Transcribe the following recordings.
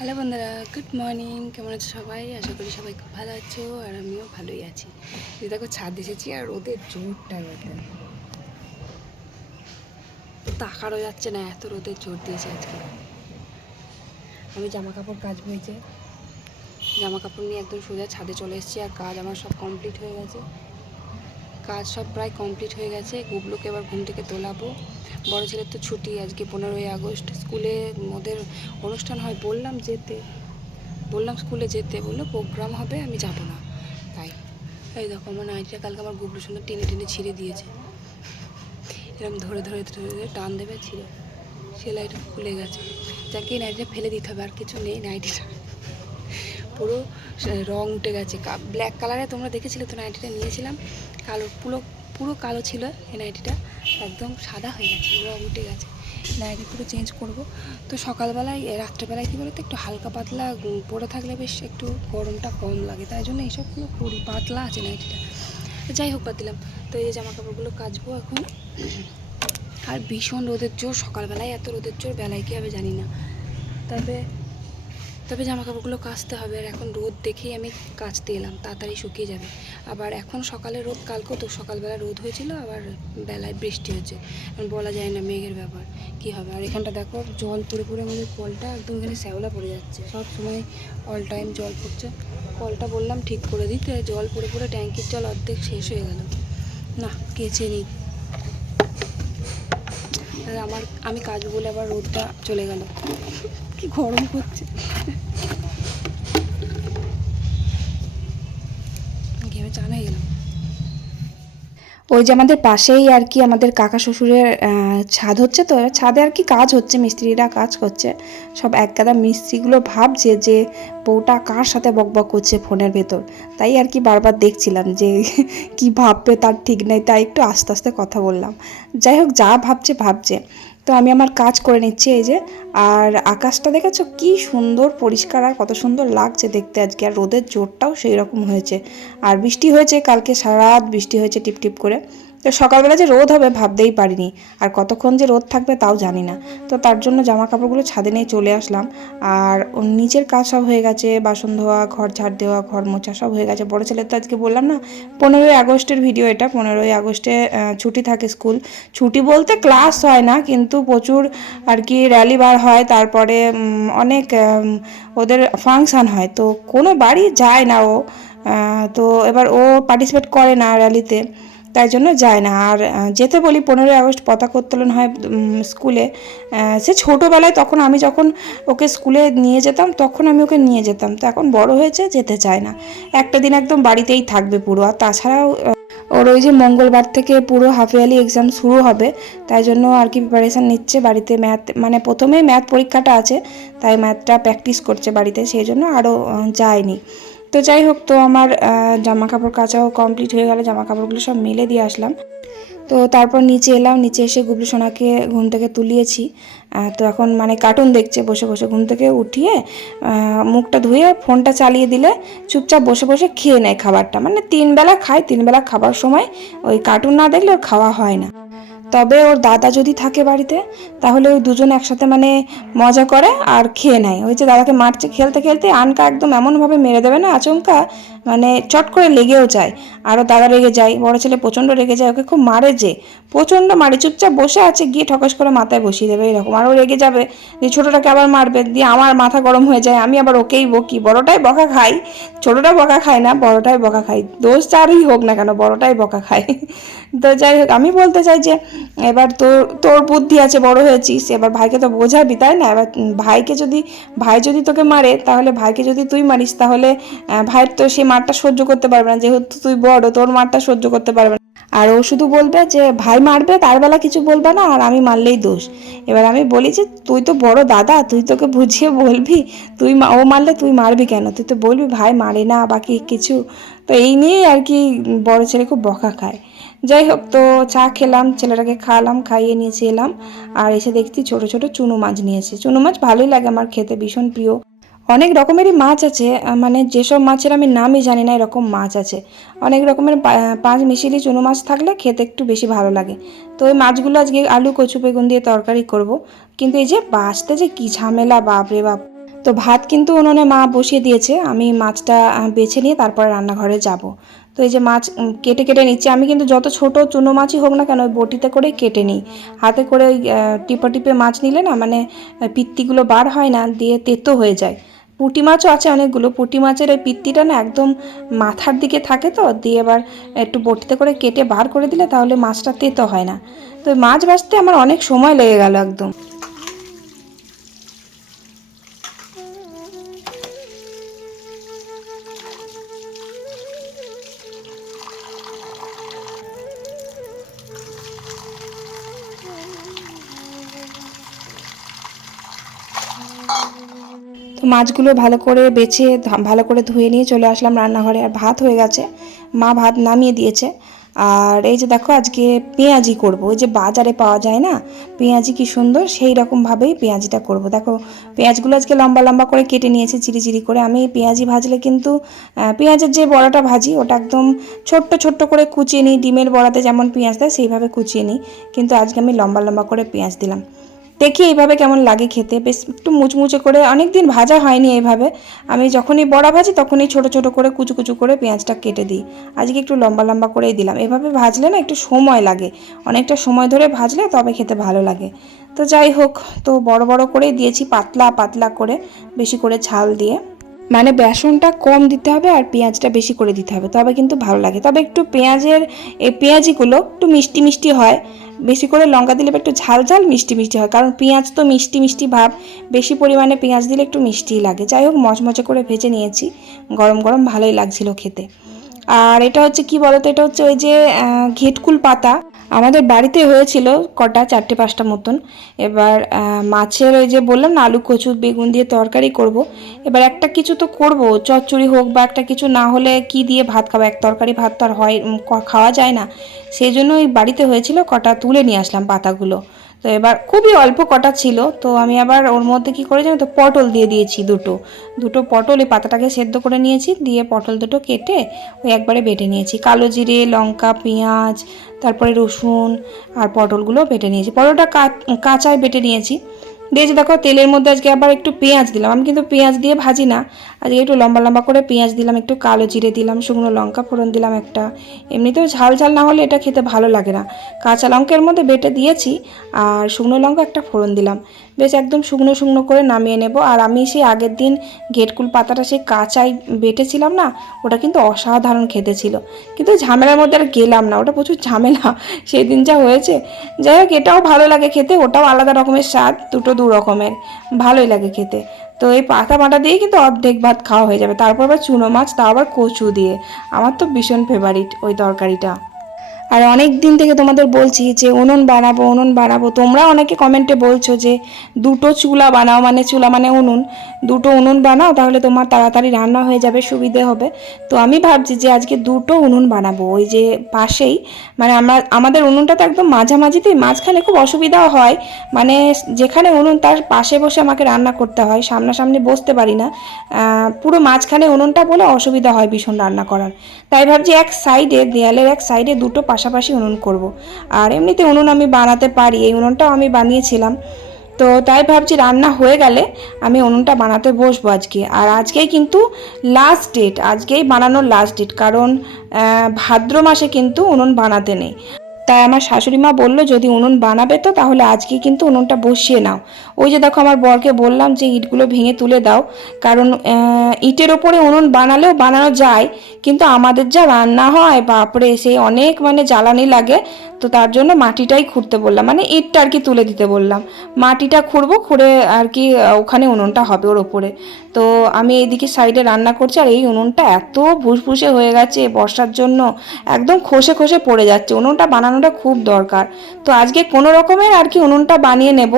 Hello বন্ধুরা, good morning. কেমন আছো সবাই? আশা করি সবাই খুব ভালো আছো আর আমিও ভালোই আছি। এই দেখো, ছাদ এসেছি আর রোদের জোরটা দেখেন তাকারও যাচ্ছে না, এত রোদের জোর দিয়েছে আজকে। আমি জামা কাপড় কাজ হয়েছে জামা কাপড় নিয়ে একদম সোজা ছাদে চলে এসেছি আর কাজ আমার সব কমপ্লিট হয়ে গেছে। কাজ সব প্রায় কমপ্লিট হয়ে গেছে। গুবলুকে এবার ঘুম থেকে তোলাবো। বড় ছেলের তো ছুটি আজকে পনেরোই আগস্ট। স্কুলে ওদের অনুষ্ঠান হয় বললাম যেতে। বললাম স্কুলে যেতে। বলল, প্রোগ্রাম হবে, আমি যাব না। তাই। এই দেখো, আমার নাইটিটা কালকে আমার গুবলুর সঙ্গে টেনে টেনে ছিঁড়ে দিয়েছে। এরকম ধরে ধরে ধরে টান দেবে, ছিঁড়ে। সেলাইটা খুলে গেছে। যাকে এই নাইটিটা ফেলে দিতে হবে, আর কিছু নেই নাইটিটা। পুরো রং উঠে গেছে। ব্ল্যাক কালারে তোমরা দেখেছিলে তো নাইটিটা নিয়েছিলাম? কালো, পুরো পুরো কালো ছিল এই নাইটিটা। একদম সাদা হয়ে গেছে রং উঠে গেছে। নাইটি পুরো চেঞ্জ করব। তো সকালবেলায় রাত্রেবেলায় কী বলতো, একটু হালকা পাতলা পরে থাকলে বেশ একটু গরমটা কম লাগে। তাই জন্য এইসবগুলো করি পাতলা আছে নাইটিটা। যাই হোক, বাদ দিলাম। তো এই জামা কাপড়গুলো কাচবো এখন। আর ভীষণ রোদের জোর, সকালবেলায় এত রোদের জোর, বেলায় কী হবে জানি না। তবে তবে জামা কাপড়গুলো কাচতে হবে আর এখন রোদ দেখেই আমি কাচতে এলাম, তাড়াতাড়ি শুকিয়ে যাবে। আবার এখন সকালে রোদ কালকেও তো সকালবেলা রোদ হয়েছিল, আবার বেলায় বৃষ্টি হচ্ছে এখন বলা যায় না মেঘের ব্যাপার, কি হবে? আর এখানটা দেখো, জল পড়ে পড়ে আমাদের কলটা একদম এখানে শ্যাওলা পড়ে যাচ্ছে। সব সময় অল টাইম জল পড়ছে। কলটা বললাম ঠিক করে দিতে জল পড়ে পড়ে ট্যাঙ্কির জল অর্ধেক শেষ হয়ে গেল। না, কেচে নিই আমার আমি কাজ বলে আবার রোদটা চলে গেল। কি গরম করছে। ঘেমে চান গেলাম। ওই যে আমাদের পাশেই আর কি আমাদের কাকা শ্বশুরের ছাদ হচ্ছে তো, ছাদে আর কি কাজ হচ্ছে, মিস্ত্রিরা কাজ করছে। সব এক গাদা মিস্ত্রিগুলো ভাবছে যে বউটা কার সাথে বকবক করছে ফোনের ভেতর। তাই আর কি বারবার দেখছিলাম যে কি ভাববে তার ঠিক নেই, তাই একটু আস্তে আস্তে কথা বললাম। যাই হোক, যা ভাবছে ভাবছে। তো আমি আমার কাজ করে নিচ্ছি এই যে। আর আকাশটা দেখেছ? কি সুন্দর পরিষ্কার আর কত সুন্দর লাগছে দেখতে আজকে। আর রোদের জোরটাও সেই রকম হয়েছে। আর বৃষ্টি হয়েছে, কালকে সারা রাত বৃষ্টি হয়েছে টিপ টিপ করে। তো সকালবেলা যে রোদ হবে ভাবতেই পারিনি। আর কতক্ষণ যে রোদ থাকবে তাও জানি না। তো তার জন্য জামা কাপড়গুলো ছাদে নিয়ে চলে আসলাম। আর নিচের কাজ সব হয়ে গেছে, বাসন ধোয়া, ঘর ঝাড় দেওয়া, ঘর মোছা সব হয়ে গেছে। বড় ছেলের তো আজকে বললাম না, পনেরোই আগস্টের ভিডিও এটা। পনেরোই আগস্টে ছুটি থাকে স্কুল। ছুটি বলতে ক্লাস হয় না, কিন্তু প্রচুর আর কি র্যালি বার হয়। তারপরে অনেক ওদের ফাংশান হয়। তো কোনো বাড়ি যায় না ও। তো এবার ও পার্টিসিপেট করে না র্যালিতে তাই জন্য যায় না। আর যেতে বলি পনেরোই আগস্ট পতাকা উত্তোলন হয় স্কুলে। সে ছোটোবেলায় তখন আমি যখন ওকে স্কুলে নিয়ে যেতাম, তখন আমি ওকে নিয়ে যেতাম। তো এখন বড় হয়েছে, যেতে চায় না। একটা দিন একদম বাড়িতেই থাকবে পুরো। আর তাছাড়াও ওর ওই যে মঙ্গলবার থেকে পুরো হাফ ইয়ারলি এক্সাম শুরু হবে। তাই জন্য আর কি প্রিপারেশান নিচ্ছে বাড়িতে ম্যাথ মানে প্রথমেই ম্যাথ পরীক্ষাটা আছে। তাই ম্যাথটা প্র্যাকটিস করছে বাড়িতে, সেই জন্য আরও যায়নি। তো যাই হোক, তো আমার জামা কাপড় কাচাও কমপ্লিট হয়ে গেল জামা কাপড়গুলো সব মেলে দিয়ে আসলাম। তো তারপর নিচে এলাম, নিচে এসে গুবলু সোনাকে, ঘুম থেকে তুলিয়েছি। তো এখন মানে কার্টুন দেখছে, বসে বসে ঘুম থেকে উঠিয়ে মুখটা ধুয়ে ফোনটা চালিয়ে দিলে চুপচাপ বসে বসে খেয়ে নেয় খাবারটা। মানে তিন বেলা খায়, তিন বেলা খাবার সময় ওই কার্টুন না দেখলে ওর খাওয়া হয় না। তবে ওর দাদা যদি থাকে বাড়িতে, তাহলে ওই দুজন একসাথে মানে মজা করে আর খেয়ে নেয়। ওই যে দাদাকে মারছে, খেলতে খেলতে আনকা একদম এমনভাবে মেরে দেবে না, আচমকা মানে চট করে লেগেও যায়। আরও দাদা রেগে যায়, বড় ছেলে প্রচণ্ড রেগে যায়, ওকে খুব মারে যে। প্রচণ্ড মারে, চুপচাপ বসে আছে, গিয়ে ঠকাস করে মাথায় বসিয়ে দেবে, এরকম। আরও রেগে যাবে দিয়ে ছোটোটাকে আবার মারবে, দিয়ে আমার মাথা গরম হয়ে যায়, আমি আবার ওকেই বকি। বড়টাই বকা খাই ছোটোটা বকা খায় না, বড়টাই বকা খাই দোষ যারই হোক না কেন, বড়টাই বকা খায়। তো যাই হোক, আমি বলতে চাই যে, এবার তোর তোর বুদ্ধি আছে, বড় হয়েছিস, এবার ভাইকে তো বোঝাবি, তাই না? এবার ভাইকে যদি, ভাই যদি তোকে মারে, তাহলে ভাইকে যদি তুই মারিস, তাহলে ভাইয়ের তো সেই মারটা সহ্য করতে পারবে না। যেহেতু তুই বড়, তোর মারটা সহ্য করতে পারবে না। আর ও শুধু বলবে যে, ভাই মারবে, তার বেলা কিছু বলবে না, আর আমি মারলেই দোষ। এবার আমি বলি যে, তুই তো বড় দাদা, তুই তোকে বুঝিয়ে বলবি, তুই ও মারলে তুই মারবি কেন? তুই তো বলবি, ভাই মারে না, বাকি কিছু। তো এই নিয়েই আর কি বড় ছেলে খুব বকা খায়। যাই হোক, তো চা খেলাম, ছেলেটাকে খাওয়ালাম, খাইয়ে নিয়েছি এলাম। আর এসে দেখছি ছোট ছোট চুনো মাছ নিয়েছে চুনো মাছ ভালোই লাগে আমার খেতে, ভীষণ প্রিয়। অনেক রকমেরই মাছ আছে মানে যেসব মাছের আমি নামই জানি না এরকম মাছ আছে। অনেক রকমের পাঁচ মিশিলি চুনো মাছ থাকলে খেতে একটু বেশি ভালো লাগে। তো ওই মাছগুলো আজকে আলু, কচু, বেগুন দিয়ে তরকারি করব। কিন্তু এই যে বাঁচতে যে কী ঝামেলা, বাপ রে বাপ। তো ভাত কিন্তু উনুনে মা বসিয়ে দিয়েছে, আমি মাছটা বেছে নিয়ে তারপরে রান্নাঘরে যাব। তো এই যে মাছ কেটে কেটে নিচ্ছি। আমি কিন্তু যত ছোট চুনো মাছই হোক না কেন, ওই বটিতে করে কেটে নিই। হাতে করে টিপে টিপে মাছ নিলে না মানে পিত্তিগুলো বার হয় না, দিয়ে তেতো হয়ে যায়। পুঁটি মাছও আছে অনেকগুলো। পুঁটি মাছের ওই পিত্তিটা না একদম মাথার দিকে থাকে তো, দিয়ে এবার একটু বটিতে করে কেটে বার করে দিলে তাহলে মাছটা তেতো হয় না। তো মাছ ভাজতে আমার অনেক সময় লেগে গেল একদম। মাছগুলো ভালো করে বেছে ভালো করে ধুয়ে নিয়ে চলে আসলাম রান্নাঘরে। আর ভাত হয়ে গেছে। মা ভাত নামিয়ে দিয়েছে। আর এই যে দেখো, আজকে পেঁয়াজি করব। ওই যে বাজারে পাওয়া যায় না, পেঁয়াজি কি সুন্দর? সেই রকমভাবেই পেঁয়াজিটা করব। দেখো, পেঁয়াজগুলো আজকে লম্বা লম্বা করে কেটে নিয়েছি চিরি চিরি করে। আমি পেঁয়াজি ভাজলে কিন্তু পেঁয়াজের যে বড়াটা ভাজি, ওটা একদম ছোট্ট ছোট্ট করে কুচিয়ে নিই। ডিমের বড়াতে যেমন পেঁয়াজ দেয়, সেইভাবে কুচিয়ে নিই। কিন্তু আজকে আমি লম্বা লম্বা করে পেঁয়াজ দিলাম। দেখি এইভাবে কেমন লাগে খেতে। বেশ একটু মুচমুচে করে অনেক দিন ভাজা হয়নি এইভাবে। আমি যখনই বড়া ভাজি তখনই ছোট ছোট করে, কুচু কুচু করে পেঁয়াজটা কেটে দিই। আজকে একটু লম্বা লম্বা করেই দিলাম। এভাবে ভাজলে না একটু সময় লাগে। অনেকটা সময় ধরে ভাজলে তবে খেতে ভালো লাগে। তো যাই হোক, তো বড় বড় করেই দিয়েছি, পাতলা পাতলা করে, বেশি করে ঝাল দিয়ে। মানে বেসনটা কম দিতে হবে আর পেঁয়াজটা বেশি করে দিতে হবে, তবে কিন্তু ভালো লাগে। তবে একটু পেঁয়াজের, এই পেঁয়াজিগুলো একটু মিষ্টি মিষ্টি হয়। বেশি করে লঙ্কা দিলে একটু ঝাল ঝাল মিষ্টি মিষ্টি হয়, কারণ পেঁয়াজ তো মিষ্টি মিষ্টি ভাব। বেশি পরিমাণে পেঁয়াজ দিলে একটু মিষ্টিই লাগে। যাই হোক, মচমচে করে ভেজে নিয়েছি। গরম গরম ভালোই লাগছিল খেতে। আর এটা হচ্ছে কি বলতো? এটা হচ্ছে ওই যে ঘেটকুল পাতা। আমাদের বাড়িতে হয়েছিল কটা, চারটে, পাঁচটা মতন। এবার মাছের ওই যে বললাম না, আলু, কচু, বেগুন দিয়ে তরকারি করব। এবার একটা কিছু তো করব, চচ্চড়ি হোক বা একটা কিছু, না হলে কি দিয়ে ভাত খাব? এক তরকারি ভাত তো আর হয় খাওয়া যায় না। সেই জন্য ওই বাড়িতে হয়েছিল কটা, তুলে নিয়ে আসলাম পাতাগুলো। তো এবার খুবই অল্প কটা ছিল, তো আমি আবার ওর মধ্যে কি করে জানো তো পটল দিয়ে দিয়েছি দুটো। দুটো পটল, এই পাতাটাকে সেদ্ধ করে নিয়েছি, দিয়ে পটল দুটো কেটে ওই একবারে বেটে নিয়েছি। কালো জিরে, লঙ্কা, পেঁয়াজ, তারপরে রসুন আর পটলগুলো বেটে নিয়েছি। পটলটা কাঁচায় বেটে নিয়েছি। দিয়েছি দেখো তেলের মধ্যে আজকে আবার একটু পেঁয়াজ দিলাম। আমি কিন্তু পেঁয়াজ দিয়ে ভাজি না। আজকে একটু লম্বা লম্বা করে পেঁয়াজ দিলাম, একটু কালো জিরে দিলাম, শুকনো লঙ্কা ফোড়ন দিলাম একটা। এমনিতেও ঝাল ঝাল না হলে এটা খেতে ভালো লাগে না। কাঁচা লঙ্কার মধ্যে বেটে দিয়েছি, আর শুকনো লঙ্কা একটা ফোড়ন দিলাম। বেশ একদম শুকনো শুকনো করে নামিয়ে নেব। আর আমি সেই আগের দিন গেটকুল পাতাটা সেই কাঁচাই বেটেছিলাম না, ওটা কিন্তু অসাধারণ খেতে ছিল। কিন্তু ঝামেলার মধ্যে আর গেলাম না, ওটা প্রচুর ঝামেলা, সেই দিন যা হয়েছে। যাই হোক, এটাও ভালো লাগে খেতে, ওটাও আলাদা রকমের স্বাদ, দুটো দু রকমের, ভালোই লাগে খেতে। তো এই পাতা বাটা দিয়ে কিন্তু অর্ধেক ভাত খাওয়া হয়ে যাবে, তারপর আবার চুনো মাছ, তাও আবার কচু দিয়ে। আমার তো ভীষণ ফেভারিট ওই তরকারিটা। আর অনেক দিন থেকে তোমাদের বলছি যে উনুন বানাবো উনুন বানাবো। তোমরা অনেকে কমেন্টে বলছো যে দুটো চুলা বানাও মানে চুলা মানে উনুন। দুটো উনুন বানাও, তাহলে তোমার তাড়াতাড়ি রান্না হয়ে যাবে, সুবিধে হবে। তো আমি ভাবছি যে আজকে দুটো উনুন বানাবো, ওই যে পাশেই। মানে আমরা, আমাদের উনুনটা তো একদম মাঝামাঝিতেই, মাঝখানে খুব অসুবিধাও হয়। মানে যেখানে উনুন, তার পাশে বসে আমাকে রান্না করতে হয়, সামনাসামনি বসতে পারি না। পুরো মাঝখানে উনুনটা বলে অসুবিধা হয় ভীষণ রান্না করার। তাই ভাবছি এক সাইডে দেয়ালের এক সাইডে দুটো পাশাপাশি উনুন করব। আর এমনিতে উনুন আমি বানাতে পারি, এই উনুনটাও আমি বানিয়েছিলাম। তো তাই ভাবছি রান্না হয়ে গেলে আমি উনুনটা বানাতে বসবো আজকে। আর আজকেই কিন্তু লাস্ট ডেট আজকেই বানানোর লাস্ট ডেট কারণ ভাদ্র মাসে কিন্তু উনুন বানাতে নেই। তাই আমার শাশুড়ি মা বলল, যদি উনুন বানাবে তো, তাহলে আজকে কিন্তু উনুনটা বসিয়ে নাও। ওই যে দেখো আমার বরকে বললাম যে, ইটগুলো ভেঙে তুলে দাও। কারণ ইটের ওপরে উনুন বানালেও বানানো যায়, কিন্তু আমাদের যা রান্না হয়, বাপরে সেই অনেক মানে জ্বালানি লাগে। তো তার জন্য মাটিটাই খুঁড়তে বললাম। মানে ইটটা আর কি তুলে দিতে বললাম। মাটিটা খুঁড়বো, খুঁড়ে আর কি ওখানে উনুনটা হবে ওর ওপরে। তো আমি এইদিকে সাইডে রান্না করছি আর এই উনুনটা এত ভুসভুসে হয়ে গেছে বর্ষার জন্য, একদম খসে খসে পড়ে যাচ্ছে। উনুনটা বানানোটা খুব দরকার। তো আজকে কোনো রকমের আর কি উনুনটা বানিয়ে নেব।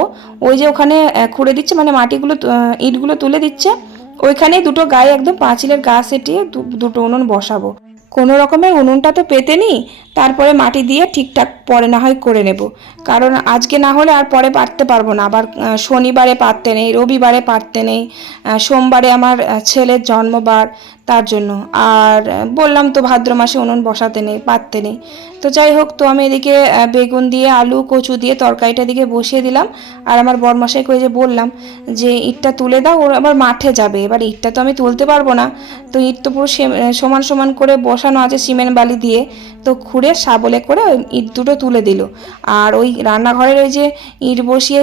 ওই যে ওখানে খুঁড়ে দিচ্ছে মানে মাটিগুলো ইটগুলো তুলে দিচ্ছে। ওইখানে দুটো গায়ে একদম পাঁচিলের গা সেটিয়ে দুটো উনুন বসাবো। কোনো রকমের উনুনটা তো পেতে নিই, তারপরে মাটি দিয়ে ঠিকঠাক পরে না হয় করে নেব। কারণ আজকে না হলে আর পরে পারতে পারব না। আবার শনিবারে পারতে নেই, রবিবারে পারতে নেই সোমবারে আমার ছেলের জন্মবার তার জন্য। আর বললাম তো ভাদ্র মাসে উনুন বসাতে নেই, পারতে নেই। তো যাই হোক, তো আমি এদিকে বেগুন দিয়ে, আলু, কচু দিয়ে তরকারিটা দিকে বসিয়ে দিলাম। আর আমার বরমশাই করে যে বললাম যে, ইটটা তুলে দাও, ওর আবার মাঠে যাবে। এবার ইটটা তো আমি তুলতে পারব না। তো ইট তো পুরো সেম- সমান সমান করে বসানো আছে সিমেন্ট বালি দিয়ে, তো খুঁড়ে সাবলে করে ওই ইট দুটো তুলে দিল। আর ওই রান্নাঘরের ওই যে ইট বসিয়ে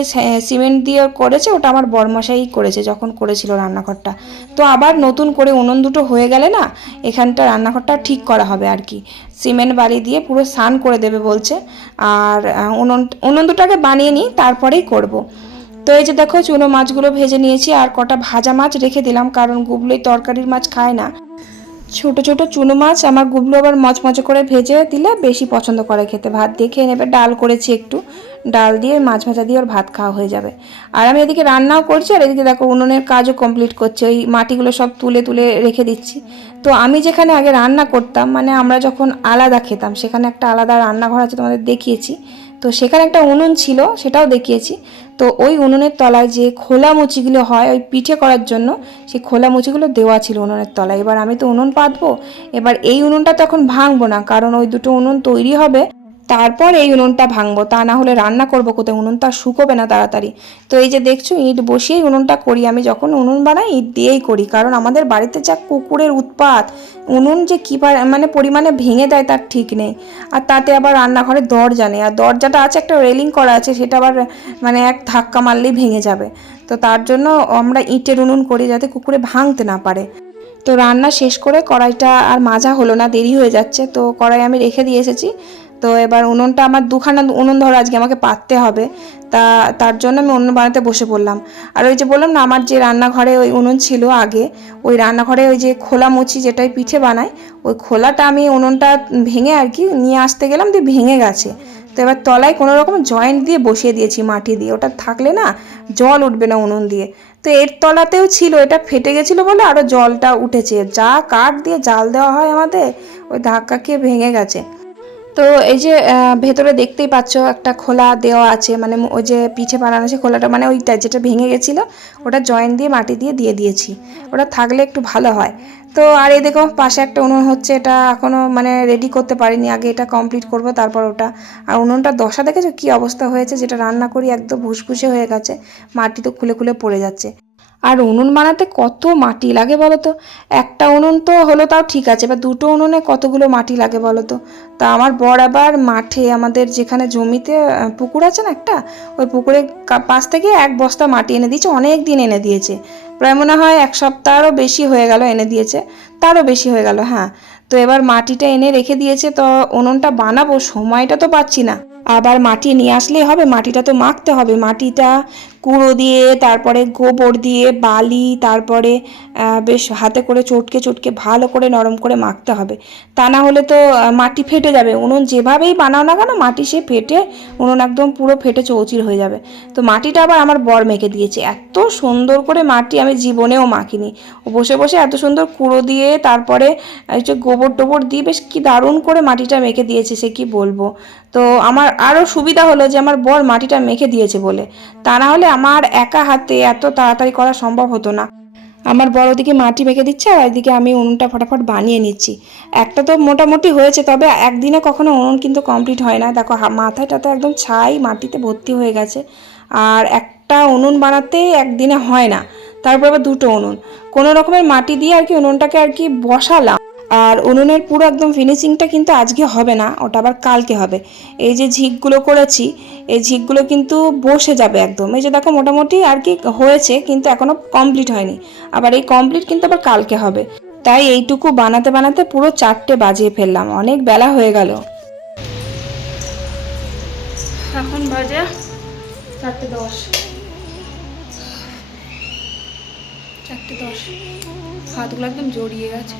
সিমেন্ট দিয়ে করেছে, ওটা আমার বরমশাই করেছে, যখন করেছিল রান্নাঘরটা। তো আবার নতুন করে উনুন দুটো হয়ে গেলে না, এখানটা রান্নাঘরটা ঠিক করা হবে আর কি। সিমেন্ট বালি দিয়ে পুরো স্নান করে দেবে বলছে, আর উনুন উনুন দুটাকে বানিয়ে নিই, তারপরেই করব। তো এই যে দেখো চুনো মাছগুলো ভেজে নিয়েছি, আর কটা ভাজা মাছ রেখে দিলাম, কারণ গুবলোই তরকারির মাছ খায় না। ছোট ছোট চুনো মাছ আমার গুবলু আবার মচমচে করে ভেজে দিলে বেশি পছন্দ করে খেতে। ভাত দিয়ে খেয়ে নেবে, ডাল করেছি একটু। ডাল দিয়ে, মাছ ভাজা দিয়ে ওর ভাত খাওয়া হয়ে যাবে। আর আমি এদিকে রান্নাও করছি আর এদিকে দেখো উনুনের কাজও কমপ্লিট করছি, ওই মাটিগুলো সব তুলে তুলে রেখে দিচ্ছি। তো আমি যেখানে আগে রান্না করতাম মানে আমরা যখন আলাদা খেতাম, সেখানে একটা আলাদা রান্নাঘর আছে তোমাদের দেখিয়েছি। তো সেখানে একটা উনুন ছিল, সেটাও দেখিয়েছি। তো ওই উনুনের তলায় যে খোলা মুচিগুলো হয়, ওই পিঠে করার জন্য সেই খোলা মুচিগুলো দেওয়া ছিল উনুনের তলায়। এবার আমি তো উনুন পাতবো, এবার এই উনুনটা তখন ভাঙবো না, কারণ ওই দুটো উনুন তৈরি হবে। তারপর এই উনুনটা ভাঙবো, তা না হলে রান্না করব কোথায়? উনুনটা শুকোবে না তাড়াতাড়ি। তো এই যে দেখছ, ইট বসিয়েই উনুনটা করি। আমি যখন উনুন বানাই, ইট দিয়েই করি। কারণ আমাদের বাড়িতে যা কুকুরের উৎপাত, উনুন যে কী মানে পরিমাণে ভেঙে দেয় তার ঠিক নেই। আর তাতে আবার রান্নাঘরে দরজা নেই। আর দরজাটা আছে, একটা রেলিং করা আছে, সেটা আবার মানে এক ধাক্কা মারলেই ভেঙে যাবে। তো তার জন্য আমরা ইটের উনুন করি যাতে কুকুরে ভাঙতে না পারে। তো রান্না শেষ করে কড়াইটা আর মাজা হলো না, দেরি হয়ে যাচ্ছে। তো কড়াই আমি রেখে দিয়ে এসেছি। তো এবার উনুনটা আমার দুখানা উনুন ধরো, আজকে আমাকে পাততে হবে। তা তার জন্য আমি উনুন বানাতে বসে পড়লাম। আর ওই যে বললাম না, আমার যে রান্নাঘরে ওই উনুন ছিল আগে, ওই রান্নাঘরে ওই যে খোলা মুচি যেটাই পিঠে বানায়, ওই খোলাটা আমি উনুনটা ভেঙে আর কি নিয়ে আসতে গেলাম, দিয়ে ভেঙে গেছে। তো এবার তলায় কোনো রকম জয়েন্ট দিয়ে বসিয়ে দিয়েছি মাটি দিয়ে। ওটা থাকলে না জল উঠবে না উনুন দিয়ে। তো এর তলাতেও ছিল, এটা ফেটে গেছিল বলে আরও জলটা উঠেছে। যা কাঠ দিয়ে জাল দেওয়া হয় আমাদের, ওই ধাক্কা খেয়ে ভেঙে গেছে। তো এই যে ভেতরে দেখতেই পাচ্ছ একটা খোলা দেওয়া আছে মানে ওই যে পিঠে বানানো আছে খোলাটা মানে ওইটা যেটা ভেঙে গেছিল, ওটা জয়েন্ট দিয়ে মাটি দিয়ে দিয়ে দিয়েছি। ওটা থাকলে একটু ভালো হয়। তো আর এই দেখো, পাশে একটা উনুন হচ্ছে, এটা এখনও মানে রেডি করতে পারিনি, আগে এটা কমপ্লিট করব, তারপর ওটা। আর উনুনটা দশা দেখেছ কী অবস্থা হয়েছে, যেটা রান্না করি একদম ভুসভুসে হয়ে গেছে, মাটি তো খুলে খুলে পড়ে যাচ্ছে। আর উনুন বানাতে কত মাটি লাগে বলো তো একটা উনুন তো হলো তাও ঠিক আছে, এবার দুটো উনুনে কতগুলো মাটি লাগে বলো তো তা আমার বর আবার মাঠে আমাদের যেখানে জমিতে পুকুর আছে না একটা, ওই পুকুরের কা- পাশ থেকে এক বস্তা মাটি এনে দিয়েছে, অনেক দিন এনে দিয়েছে। প্রায় মনে হয় এক সপ্তাহেরও বেশি হয়ে গেল এনে দিয়েছে, তারও বেশি হয়ে গেল হ্যাঁ। তো এবার মাটিটা এনে রেখে দিয়েছে, তো উনুনটা বানাবো, সময়টা তো পাচ্ছি না। আবার মাটি নিয়ে আসলেই হবে, মাটিটা তো মাখতে হবে, মাটিটা কুড়ো দিয়ে, তারপরে গোবর দিয়ে, বালি, তারপরে বেশ হাতে করে চটকে চটকে ভালো করে নরম করে মাখতে হবে। তা না হলে তো মাটি ফেটে যাবে। উনুন যেভাবেই বানাও না কেন, মাটি সে ফেটে, উনুন একদম পুরো ফেটে চৌচির হয়ে যাবে। তো মাটিটা আবার আমার বর মেখে দিয়েছে। এত সুন্দর করে মাটি আমি জীবনেও মাখিনি। বসে বসে এত সুন্দর কুড়ো দিয়ে, তারপরে যে গোবর টোবর দিয়ে বেশ কি দারুণ করে মাটিটা মেখে দিয়েছে, সে কি বলব? তো আমার আরও সুবিধা হলো যে, আমার বর মাটিটা মেখে দিয়েছে বলে। তা না হলে আমার একা হাতে এত তাড়াতাড়ি করা সম্ভব হতো না। আমার বড় দিকে মাটি মেখে দিচ্ছে আর এদিকে আমি উনুনটা ফটাফট বানিয়ে নিচ্ছি। একটা তো মোটামুটি হয়েছে, তবে একদিনে কখনো উনুন কিন্তু কমপ্লিট হয় না। দেখো মাথাটা তো একদম ছাই, মাটিতে ভর্তি হয়ে গেছে। আর একটা উনুন বানাতে একদিনে হয় না। তারপর আবার দুটো উনুন। কোনো রকমের মাটি দিয়ে আর কি উনুনটাকে আর কি বসালাম। আর উনুনের পুরো একদম ফিনিশিংটা কিন্তু আজকে হবে না, ওটা আবার কালকে হবে। এই যে ঝিকগুলো করেছি, এই ঝিকগুলো কিন্তু বসে যাবে একদম। এই যে দেখো মোটামুটি আর কি হয়েছে, কিন্তু এখনও কমপ্লিট হয়নি। আবার এই কমপ্লিট কিন্তু আবার কালকে হবে। তাই এইটুকু বানাতে বানাতে পুরো চারটে বাজিয়ে ফেললাম, অনেক বেলা হয়ে গেল। এখন বাজে চারটে দশ। চারটে দশ। হাতগুলো একদম জড়িয়ে গেছে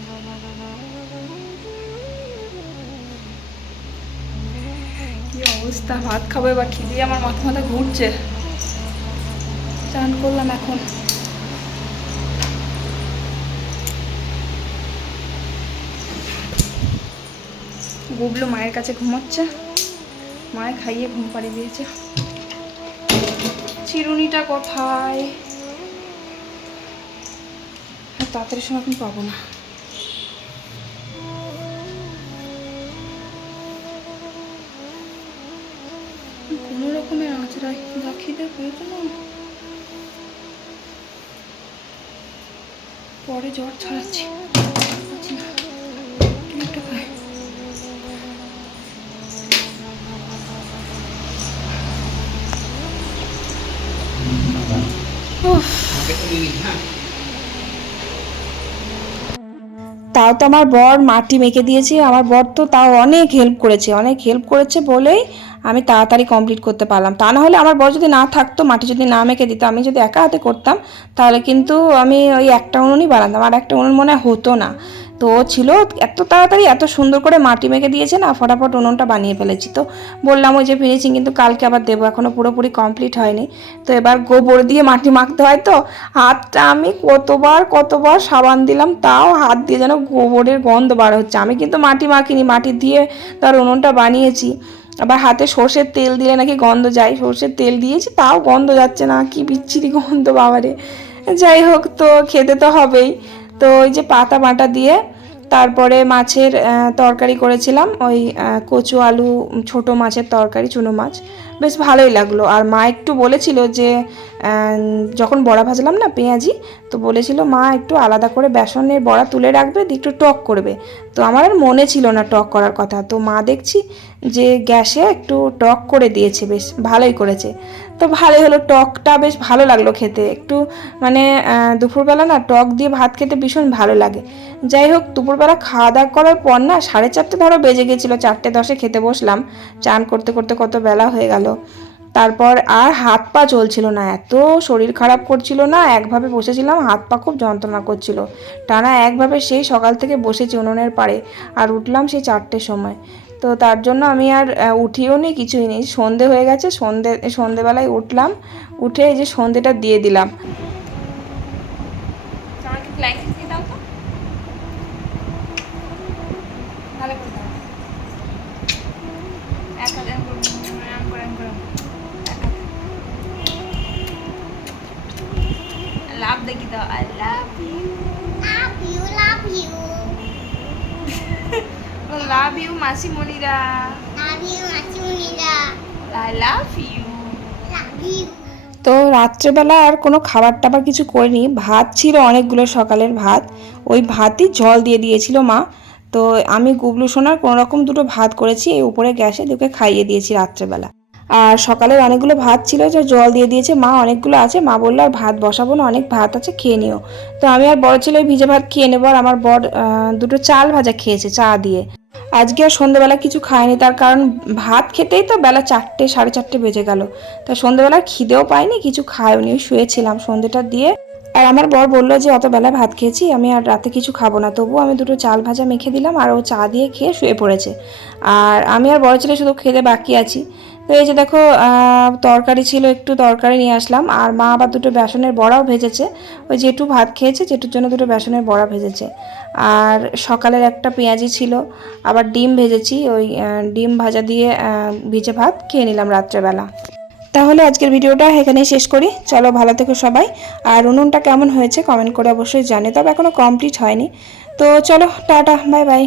কি অবস্থা? ভাত খাব এবার, খিদে আমার মাথা মাথা ঘুরছে। চান করলাম এখন। গুবলু মায়ের কাছে ঘুমোচ্ছে। মায়ের খাইয়ে ঘুম পাড়িয়ে দিয়েছে। চিরুনিটা কোথায়? তাড়াতাড়ি সময় এখন পাবো না। পরে জ্বর ছড়াচ্ছি। উফ তাও তো আমার বর মাটি মেখে দিয়েছে, আমার বর তো তাও অনেক হেল্প করেছে, অনেক হেল্প করেছে বলেই আমি তাড়াতাড়ি কমপ্লিট করতে পারলাম। তা না হলে আমার বর যদি না থাকতো, মাটি যদি না মেখে দিত, আমি যদি একা হাতে করতাম, তাহলে কিন্তু আমি ওই একটা উনুনই বানাতাম। আর একটা উনুন মনে হতো না। তো ছিল, এত তাড়াতাড়ি এত সুন্দর করে মাটি মেখে দিয়েছে না, ফটাফট উনুনটা বানিয়ে ফেলেছি তো। বললাম ওই যে ফিনিশিং কিন্তু কালকে আবার দেবো এখনও পুরোপুরি কমপ্লিট হয়নি। তো এবার গোবর দিয়ে মাটি মাখতে হয় তো, হাতটা আমি কতবার কতবার সাবান দিলাম, তাও হাত দিয়ে যেন গোবরের গন্ধ বার হচ্ছে। আমি কিন্তু মাটি মাখিনি, মাটি দিয়ে তার উনুনটা বানিয়েছি। আবার হাতে সর্ষের তেল দিলে নাকি গন্ধ যায়, সর্ষের তেল দিয়েছি, তাও গন্ধ যাচ্ছে না, কি বিচ্ছিরি গন্ধ, বাবারে। যাই হোক তো, খেতে তো হবেই। তো ওই যে পাতা বাটা দিয়ে তারপরে মাছের তরকারি করেছিলাম। ওই কচু আলু, ছোট মাছের তরকারি, চুনো মাছ। বেশ ভালোই লাগল। আর মা একটু বলেছিল যে যখন বড়া ভাজলাম না, পেঁয়াজি, তো বলেছিল, মা, একটু আলাদা করে বেসনের বড়া তুলে রাখবে একটু টক করবে। তো আমার আর মনে ছিল না টক করার কথা। তো মা দেখছি যে, গ্যাসে একটু টক করে দিয়েছে, বেশ ভালোই করেছে। তো ভালোই হলো, টকটা বেশ ভালো লাগল খেতে। একটু মানে দুপুরবেলা না টক দিয়ে ভাত খেতে ভীষণ ভালো লাগে। যাই হোক, দুপুরবেলা খাওয়া দাওয়া করার পর না সাড়ে চারটে ধরো বেজে গেছিল, চারটে দশে খেতে বসলাম। চান করতে করতে কত বেলা হয়ে গেল। তারপর আর হাত পা চলছিল না, এত শরীর খারাপ করছিল না, একভাবে বসেছিলাম, হাত পা খুব যন্ত্রণা করছিল। টানা একভাবে সেই সকাল থেকে বসেছি উনুনের পাড়ে, আর উঠলাম সেই চারটের সময়। তো তার জন্য আমি আর উঠিও নি কিছুই নেই সন্ধে হয়ে গেছে, সন্ধে, সন্ধেবেলায় উঠলাম, উঠে এই যে সন্ধেটা দিয়ে দিলাম। আমাকে ব্ল্যাঙ্কেট দিয়ে দাও লাভ ইউ মাসিমণিরা Love you, Matunida. I love you Love you. তো রাত্রেবেলা আর কোনো খাবার টাবার কিছু করিনি। ভাত ছিল অনেকগুলো সকালের ভাত। ওই ভাতই জল দিয়ে দিয়েছিল মা। তো আমি গুবলু সোনার কোনো রকম দুটো ভাত করেছি এই উপরে গ্যাসে দুকে খাইয়ে দিয়েছি রাত্রেবেলা। আর সকালের অনেকগুলো ভাত ছিল যে জল দিয়ে দিয়েছে। মা অনেকগুলো আছে। মা বলল আর ভাত বসাবো না অনেক ভাত আছে খেয়ে নিও। তো আমি আর বড় ছেলে ওই ভিজে ভাত খেয়ে নেব। আর আমার বর দুটো চাল ভাজা খেয়েছে চা দিয়ে। আজকে আর সন্ধ্যেবেলা কিছু খায়নি তার কারণ ভাত খেতেই তো বেলা চারটে, সাড়ে চারটে বেজে গেল। তা সন্ধ্যেবেলা খিদেও পাইনি, কিছু খায়নি শুয়েছিলাম সন্ধ্যেটা দিয়ে। আর আমার বর বলল যে, অত বেলা ভাত খেয়েছি, আমি আর রাতে কিছু খাব না। তবু আমি দুটো চাল ভাজা মেখে দিলাম, আর ও চা দিয়ে খেয়ে শুয়ে পড়েছে। আর আমি আর বড় ছেলে শুধু খেতে বাকি আছি। তো এই যে দেখো তরকারি ছিল, একটু তরকারি নিয়ে আসলাম। আর মা আবার দুটো বেসনের বড়াও ভেজেছে। ওই জেঠু ভাত খেয়েছে, জেঠুর জন্য দুটো বেসনের বড়া ভেজেছে। আর সকালের একটা পেঁয়াজি ছিল, আবার ডিম ভেজেছি, ওই ডিম ভাজা দিয়ে ভিজে ভাত খেয়ে নিলাম রাত্রেবেলা। তাহলে আজকের ভিডিওটা এখানেই শেষ করি। চলো, ভালো থেকো সবাই। আর উনুনটা কেমন হয়েছে কমেন্ট করে অবশ্যই জানে তবে এখনও কমপ্লিট হয়নি। তো চলো, টাটা বাই বাই